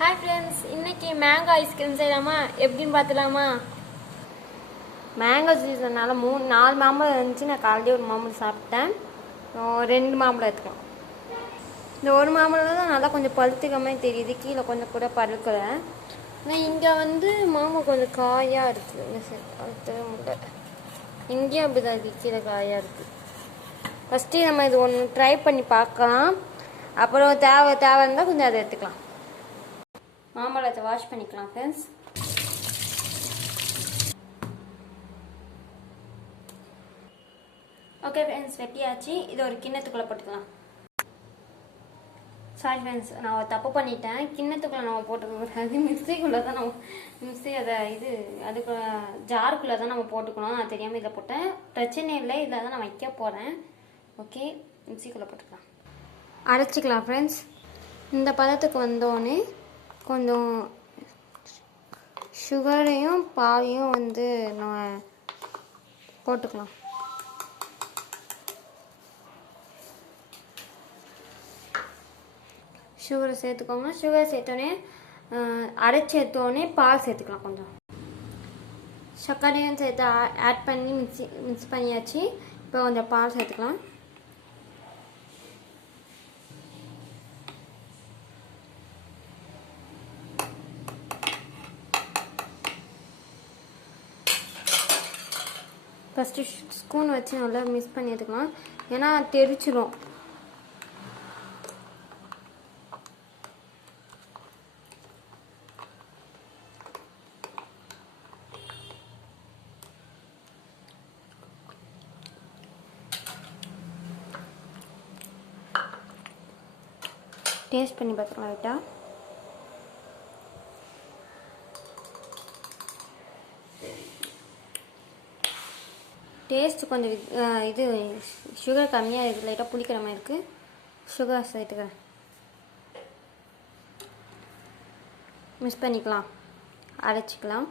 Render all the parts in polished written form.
Hi friends, இன்னைக்கு mango ice cream செய்யலாமா? எப்படின்னு பார்த்துலாமா? மேங்கோ சீசனால் 4 மாம்பழம் இருந்துச்சு. நான் காலையில் ஒரு மாம்பழம் சாப்பிட்டேன். 2 மாம்பழம் எடுத்துக்கலாம். இந்த ஒரு மாம்பழம் தான் நல்லா கொஞ்சம் பழுத்துக்கமே தெரியுது, கீழே கொஞ்சம் கூட பழுக்கலை. ஆனால் இங்கே மாம்பழம் கொஞ்சம் காயாக இருக்குது. பழுத்தவே முடியல. இங்கேயும் அப்படி தான் இருக்குது, கீழே காயாக இருக்குது. ஃபஸ்ட்டு நம்ம இது ஒன்று ட்ரை பண்ணி பார்க்கலாம். அப்புறம் தேவை இருந்தால் கொஞ்சம் அதை எடுத்துக்கலாம். மாம்பழத்தை வாஷ் பண்ணிக்கலாம் ஃப்ரெண்ட்ஸ். ஓகே ஃப்ரெண்ட்ஸ், வெட்டியாச்சு. இது ஒரு கிண்ணத்துக்குள்ளே போட்டுக்கலாம். சாரி ஃப்ரெண்ட்ஸ், நான் தப்பு பண்ணிட்டேன். கிண்ணத்துக்குள்ளே நம்ம போட்டுக்கூடாது, மிக்சிக்குள்ளே தான் நம்ம அதுக்குள்ளே ஜாருக்குள்ளே தான் நம்ம போட்டுக்கணும். நான் தெரியாமல் இதை போட்டேன். பிரச்சனை இல்லை, இதில் தான் நான் வைக்க போகிறேன். ஓகே, மிக்சிக்குள்ளே போட்டுக்கலாம். அரைச்சிக்கலாம் ஃப்ரெண்ட்ஸ். இந்த பதத்துக்கு வந்தோடனே கொஞ்சம் சுகரையும் பாலையும் நம்ம போட்டுக்கலாம். சுகரை சேர்த்துக்கோங்க. சுகர் சேர்த்தோடனே அரைச்சி சேர்த்தோடனே பால் சேர்த்துக்கலாம். கொஞ்சம் சர்க்கரையும் சேர்த்து ஆட் பண்ணி மிக்ஸ் பண்ணியாச்சு. இப்போ கொஞ்சம் பால் சேர்த்துக்கலாம். ஃபஸ்ட்டு ஸ்பூன் வச்சு நல்லா மிக்ஸ் பண்ணி எடுத்துக்கலாம், ஏன்னா தெரிச்சிடும். டேஸ்ட் பண்ணி பார்த்துக்கலாம் லைட்டாக. டேஸ்ட் கொஞ்சம் இது சுகர் கம்மியாக இருக்குது, லைட்டாக புளிக்கிற மாதிரி இருக்குது. சுகர் சேர்த்துக்கிறேன். மிக்ஸ் பண்ணிக்கலாம், அரைச்சிக்கலாம்.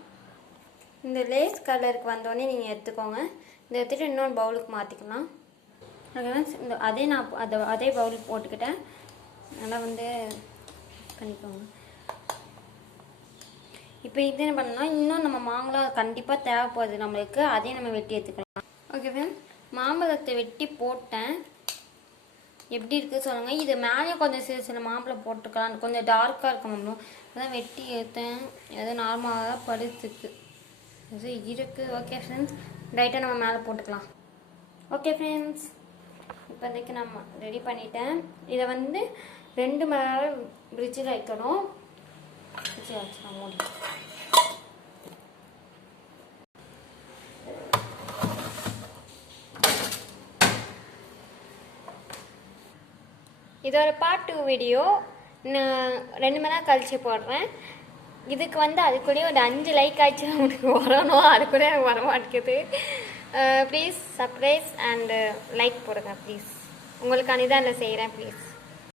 இந்த லேஸ் கலருக்கு வந்தோடனே நீங்கள் எடுத்துக்கோங்க. இந்த எடுத்துகிட்டு இன்னொரு பவுலுக்கு மாற்றிக்கலாம். இந்த அதே பவுலுக்கு போட்டுக்கிட்டேன். நல்லா பண்ணிக்கோங்க. இப்போ இது என்ன பண்ணலாம், இன்னும் நம்ம மாம்பழம் கண்டிப்பாக தேவைப்படுது நம்மளுக்கு, அதையும் நம்ம வெட்டி எடுத்துக்கலாம். ஓகே ஃப்ரெண்ட்ஸ், மாம்பழத்தை வெட்டி போட்டேன். எப்படி இருக்குது சொல்லுங்கள். இது மேலே கொஞ்சம் சில மாம்பழம் போட்டுக்கலாம், கொஞ்சம் டார்க்காக இருக்க மாம்பழம். அதான் வெட்டி எடுத்தேன். எதுவும் நார்மலாக தான் படுத்துக்கு அது இருக்குது. ஓகே ஃப்ரெண்ட்ஸ், ரைட்டாக நம்ம மேலே போட்டுக்கலாம். ஓகே ஃப்ரெண்ட்ஸ், இப்போதைக்கு நம்ம ரெடி பண்ணிட்டேன். இதை 2 மணி நேரம் ஃப்ரிட்ஜில் வைக்கணும். ஃப்ரிட்ஜில் வச்சுக்கலாம் மூடி. இதோட பார்ட் 2 வீடியோ நான் 2 மணி நேரம் கழிச்சு போடுறேன். இதுக்கு அதுக்குள்ளேயே ஒரு 5 லைக் ஆச்சு உங்களுக்கு வரணும். அதுக்குள்ளே எனக்கு வர மாட்டேங்குது. ப்ளீஸ் சப்ஸ்கிரைப் அண்டு லைக் போடுங்க ப்ளீஸ். உங்களுக்கானதான் இல்லை செய்கிறேன் ப்ளீஸ்.